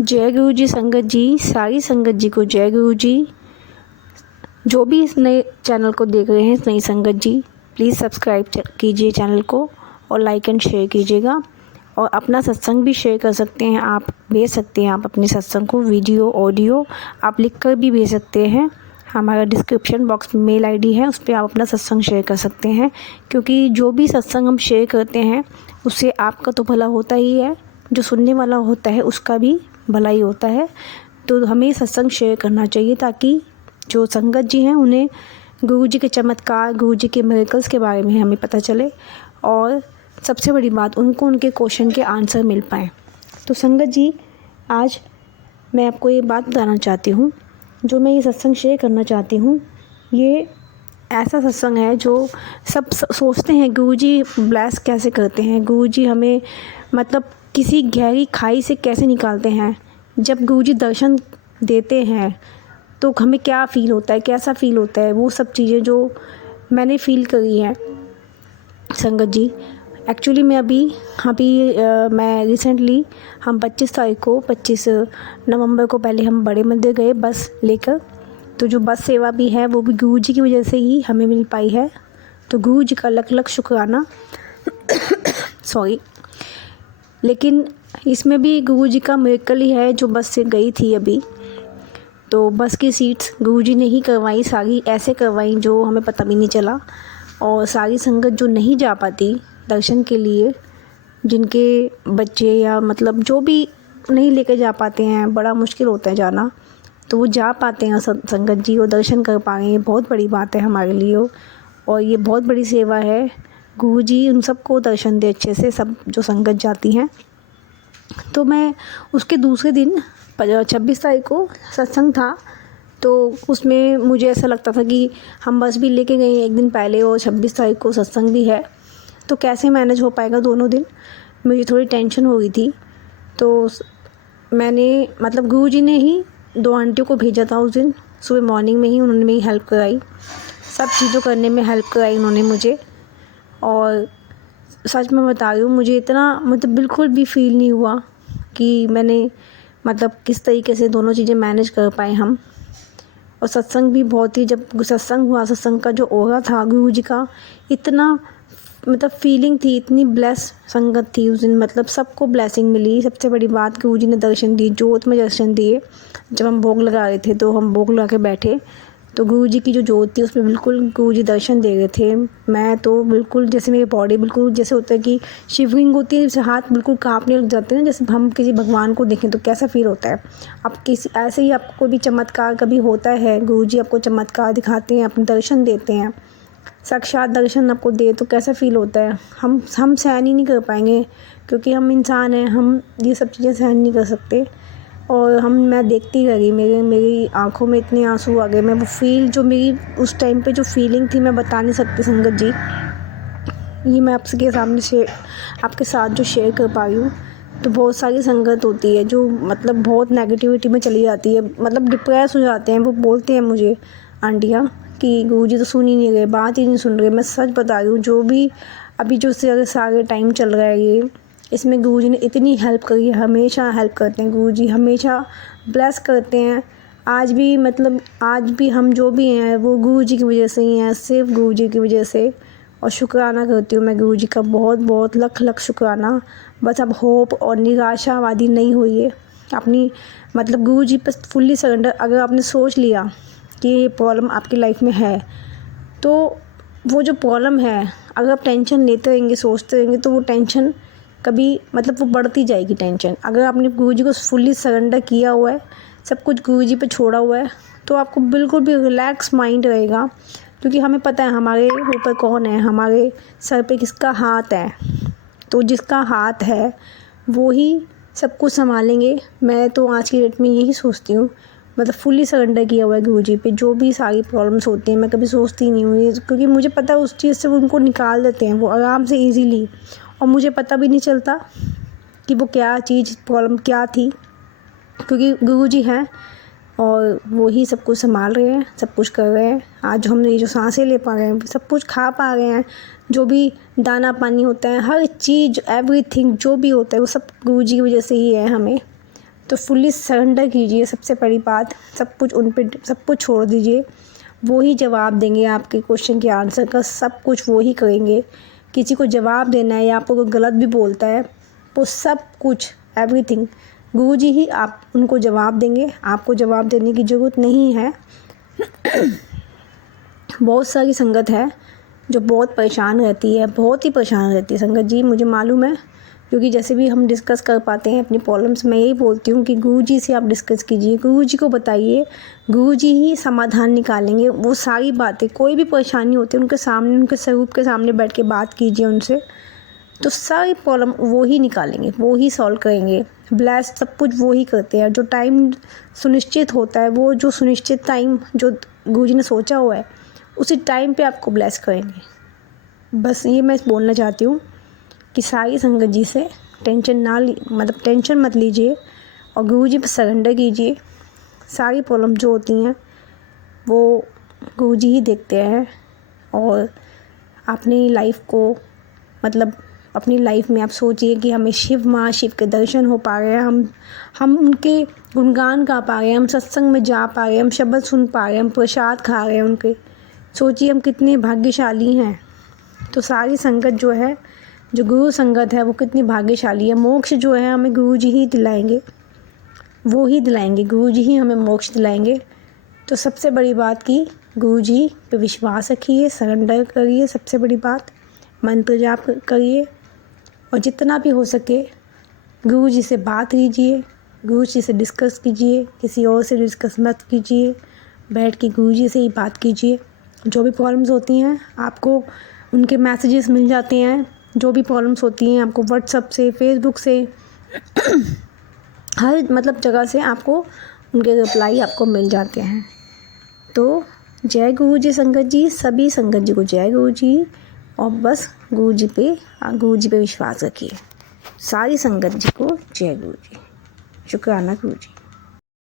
जय गुरु जी संगत जी, सारी संगत जी को जय गुरु जी। जो भी इस नए चैनल को देख रहे हैं, इस नई संगत जी, प्लीज़ सब्सक्राइब कीजिए चैनल को और लाइक एंड शेयर कीजिएगा। और अपना सत्संग भी शेयर कर सकते हैं, आप भेज सकते हैं आप अपने सत्संग को वीडियो ऑडियो आप लिख कर भी भेज सकते हैं। हमारा डिस्क्रिप्शन बॉक्स में मेल आईडी है, उस पर आप अपना सत्संग शेयर कर सकते हैं। क्योंकि जो भी सत्संग हम शेयर करते हैं उससे आपका तो भला होता ही है, जो सुनने वाला होता है उसका भी भला ही होता है। तो हमें सत्संग शेयर करना चाहिए ताकि जो संगत जी हैं उन्हें गुरु जी के चमत्कार, गुरु जी के मिरेकल्स के बारे में हमें पता चले और सबसे बड़ी बात उनको उनके क्वेश्चन के आंसर मिल पाएँ। तो संगत जी, आज मैं आपको ये बात बताना चाहती हूँ, जो मैं ये सत्संग शेयर करना चाहती हूँ, ये ऐसा सत्संग है जो सब सोचते हैं गुरु जी ब्लेस कैसे करते हैं, गुरु जी हमें मतलब किसी गहरी खाई से कैसे निकालते हैं। जब गुरु जी दर्शन देते हैं तो हमें क्या फ़ील होता है, कैसा फ़ील होता है, वो सब चीज़ें जो मैंने फ़ील करी हैं संगत जी। एक्चुअली मैं मैं रिसेंटली हम 25 नवंबर को पहले हम बड़े मंदिर गए बस लेकर। तो जो बस सेवा भी है वो भी गुरु जी की वजह से ही हमें मिल पाई है। तो गुरु जी का लख लख शुक्राना सॉरी। लेकिन इसमें भी गुरु जी का मिरेकल ही है, जो बस से गई थी अभी। तो बस की सीट्स गुरु जी ने ही करवाई, सारी ऐसे करवाई जो हमें पता भी नहीं चला। और सारी संगत जो नहीं जा पाती दर्शन के लिए, जिनके बच्चे या मतलब जो भी नहीं लेकर जा पाते हैं, बड़ा मुश्किल होता है जाना, तो वो जा पाते हैं संगत जी, वो दर्शन कर पाएँ, ये बहुत बड़ी बात है हमारे लिए। और ये बहुत बड़ी सेवा है। गुरु जी उन सबको दर्शन दे अच्छे से, सब जो संगत जाती हैं। तो मैं उसके दूसरे दिन 26 तारीख को सत्संग था, तो उसमें मुझे ऐसा लगता था कि हम बस भी लेके गए एक दिन पहले और 26 तारीख को सत्संग भी है, तो कैसे मैनेज हो पाएगा दोनों दिन, मुझे थोड़ी टेंशन हो गई थी। तो मैंने मतलब गुरु जी ने ही 2 आंटियों को भेजा था उस दिन सुबह मॉर्निंग में ही, उन्होंने मेरी हेल्प कराई, सब चीज़ों करने में हेल्प कराई उन्होंने मुझे। और सच में बता रही हूँ, मुझे इतना मतलब बिल्कुल भी फ़ील नहीं हुआ कि मैंने मतलब किस तरीके से दोनों चीज़ें मैनेज कर पाए हम। और सत्संग भी बहुत ही, जब सत्संग हुआ, सत्संग का जो ऑरा था गुरु जी का, इतना मतलब फीलिंग थी, इतनी ब्लेस संगत थी उस दिन, मतलब सबको ब्लेसिंग मिली। सबसे बड़ी बात गुरु जी ने दर्शन दिए, जोत में दर्शन दिए। जब हम भोग लगा रहे थे तो हम भोग लगा के बैठे, तो गुरु जी की जो जोत थी उसमें बिल्कुल गुरु जी दर्शन दे रहे थे। मैं तो बिल्कुल जैसे मेरी बॉडी बिल्कुल जैसे होता है कि शिवरिंग होती है, जैसे हाथ बिल्कुल कांपने लग जाते हैं, जैसे हम किसी भगवान को देखें तो कैसा फील होता है। आप किसी ऐसे ही आपको कोई भी चमत्कार कभी होता है, गुरु जी आपको चमत्कार दिखाते हैं, अपने दर्शन देते हैं, साक्षात दर्शन आपको दे, तो कैसा फ़ील होता है। हम सहन ही नहीं कर पाएंगे, क्योंकि हम इंसान हैं, हम ये सब चीज़ें सहन नहीं कर सकते। और मैं देखती रही, मेरी आँखों में इतने आंसू आ गए। मैं वो फ़ील जो मेरी उस टाइम पे जो फ़ीलिंग थी, मैं बता नहीं सकती संगत जी। ये मैं आपके सामने आपके साथ जो शेयर कर पा रही हूँ। तो बहुत सारी संगत होती है जो मतलब बहुत नेगेटिविटी में चली जाती है, मतलब डिप्रेस हो जाते हैं। वो बोलते हैं मुझे आंटियाँ कि गुरु जी तो सुन ही नहीं रहे, बात ही नहीं सुन रहे। मैं सच बता रही हूँ, जो भी अभी जो सारे टाइम चल रहा है ये, इसमें गुरु जी ने इतनी हेल्प करी है, हमेशा हेल्प करते हैं गुरु जी, हमेशा ब्लेस करते हैं। आज भी मतलब आज भी हम जो भी हैं वो गुरु जी की वजह से ही हैं, सिर्फ गुरु जी की वजह से। और शुक्राना करती हूँ मैं गुरु जी का, बहुत बहुत लख लख शुक्राना। बस अब होप और निराशावादी नहीं होइए, अपनी मतलब गुरु जी पर फुल्ली सरेंडर। अगर आपने सोच लिया कि ये प्रॉब्लम आपकी लाइफ में है, तो वो जो प्रॉब्लम है, अगर आप टेंशन लेते रहेंगे, सोचते रहेंगे, तो वो टेंशन कभी मतलब वो बढ़ती जाएगी टेंशन। अगर आपने गुरु जी को फुल्ली सरेंडर किया हुआ है, सब कुछ गुरु जी पे छोड़ा हुआ है, तो आपको बिल्कुल भी रिलैक्स माइंड रहेगा। क्योंकि हमें पता है हमारे ऊपर कौन है, हमारे सर पे किसका हाथ है। तो जिसका हाथ है वो ही सब कुछ संभालेंगे। मैं तो आज की डेट में यही सोचती हूँ, मतलब फुल्ली सरेंडर किया हुआ है गुरु जी पे। जो भी सारी प्रॉब्लम्स होती हैं मैं कभी सोचती नहीं हूँ ये, क्योंकि मुझे पता है उस चीज़ से वो उनको निकाल देते हैं वो आराम से ईज़िली। और मुझे पता भी नहीं चलता कि वो क्या चीज़ प्रॉब्लम क्या थी, क्योंकि गुरु जी हैं और वो ही सब कुछ संभाल रहे हैं, सब कुछ कर रहे हैं। आज हम ये जो सांसें ले पा रहे हैं, सब कुछ खा पा रहे हैं, जो भी दाना पानी होता है, हर चीज़ एवरीथिंग जो भी होता है वो सब गुरु जी की वजह से ही है हमें। तो फुल्ली सरेंडर कीजिए। सबसे बड़ी बात, सब कुछ उन पे, सब कुछ छोड़ दीजिए। वो ही जवाब देंगे आपके क्वेश्चन के आंसर का, सब कुछ वो ही करेंगे। किसी को जवाब देना है या आपको कोई गलत भी बोलता है, वो सब कुछ एवरीथिंग गुरुजी ही आप उनको जवाब देंगे। आपको जवाब देने की ज़रूरत नहीं है। बहुत सारी संगत है जो बहुत परेशान रहती है, बहुत ही परेशान रहती है संगत जी, मुझे मालूम है। क्योंकि जैसे भी हम डिस्कस कर पाते हैं अपनी प्रॉब्लम्स, मैं यही बोलती हूँ कि गुरुजी से आप डिस्कस कीजिए, गुरुजी को बताइए, गुरुजी ही समाधान निकालेंगे। वो सारी बातें, कोई भी परेशानी होती है उनके सामने, उनके स्वरूप के सामने बैठ के बात कीजिए उनसे, तो सारी प्रॉब्लम वो ही निकालेंगे, वो ही सॉल्व करेंगे। ब्लेस सब कुछ वो ही करते हैं। जो टाइम सुनिश्चित होता है, वो जो सुनिश्चित टाइम जो गुरुजी ने सोचा हुआ है, उसी टाइम पे आपको ब्लेस करेंगे। बस ये मैं बोलना चाहती हूँ कि सारी संगत जी से टेंशन मत लीजिए और गुरुजी पर सरेंडर कीजिए। सारी प्रॉब्लम जो होती हैं वो गुरुजी ही देखते हैं। और अपनी लाइफ को, अपनी लाइफ में आप सोचिए कि हमें शिव महाशिव के दर्शन हो पा रहे हैं, हम उनके गुणगान गा पा रहे हैं, हम सत्संग में जा पा रहे हैं, हम शब्द सुन पा रहे हैं, हम प्रसाद खा रहे हैं उनके। सोचिए हम कितने भाग्यशाली हैं। तो सारी संगत जो है, जो गुरु संगत है, वो कितनी भाग्यशाली है। मोक्ष जो है हमें गुरुजी ही दिलाएंगे, वो ही दिलाएंगे, गुरुजी ही हमें मोक्ष दिलाएंगे। तो सबसे बड़ी बात की गुरुजी पे विश्वास रखिए, सरेंडर करिए। सबसे बड़ी बात, मंत्र जाप करिए और जितना भी हो सके गुरुजी से बात कीजिए, गुरुजी से डिस्कस कीजिए, किसी और से डिस्कस मत कीजिए। बैठ के गुरुजी से ही बात कीजिए। जो भी प्रॉब्लम्स होती हैं आपको उनके मैसेजेस मिल जाते हैं। जो भी प्रॉब्लम्स होती हैं आपको व्हाट्सएप से, फेसबुक से, हर जगह से आपको उनके रिप्लाई आपको मिल जाते हैं। तो जय गुरुजी संगत जी, सभी संगत जी को जय गुरुजी। और बस गुरुजी पे विश्वास रखिए। सारी संगत जी को जय गुरुजी। शुक्राना गुरुजी।